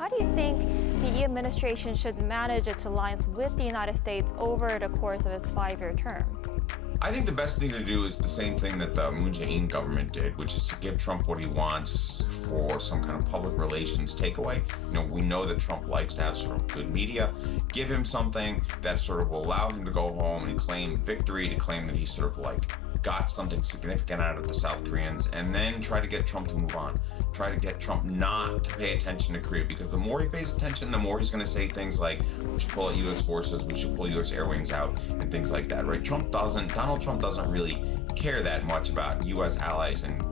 how do you think the EU administration should manage its alliance with the United States over the course of its 5-year term? I think the best thing to do is the same thing that the Moon Jae-in government did, which is to give Trump what he wants for some kind of public relations takeaway. We know that Trump likes to have sort of good media. Give him something that sort of will allow him to go home and claim victory, to claim that he sort of got something significant out of the South Koreans, and then try to get Trump to move on. Try to get Trump not to pay attention to Korea, because the more he pays attention, the more he's going to say things like, we should pull out U.S. forces, we should pull U.S. air wings out, and things like that, right? Donald Trump doesn't really care that much about U.S. allies and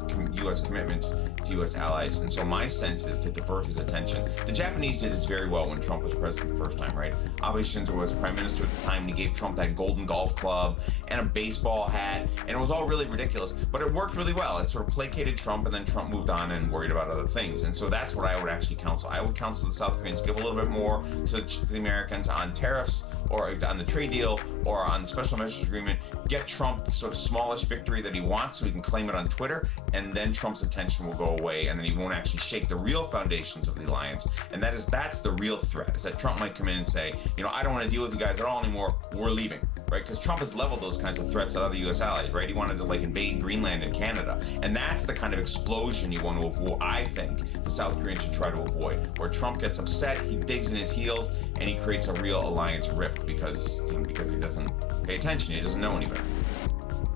U.S. commitments to U.S. allies. And so my sense is to divert his attention. The Japanese did this very well when Trump was president the first time, right? Abe Shinzo was prime minister at the time, and he gave Trump that golden golf club and a baseball hat, and it was all really ridiculous, but it worked really well. It sort of placated Trump, and then Trump moved on and worried about other things. And so that's what I would actually counsel. I would counsel the South Koreans, give a little bit more to the Americans on tariffs, or on the trade deal, or on the special measures agreement. Get Trump the sort of smallish victory that he wants so he can claim it on Twitter, and then Trump's attention will go away, and then he won't actually shake the real foundations of the alliance. And that's the real threat, is that Trump might come in and say, I don't want to deal with you guys at all anymore, we're leaving, right? Because Trump has leveled those kinds of threats at other U.S. allies, right? He wanted to invade Greenland and Canada. And that's the kind of explosion you want to avoid, I think, the South Koreans should try to avoid, where Trump gets upset, he digs in his heels, and he creates a real alliance rift because he doesn't pay attention, he doesn't know any better.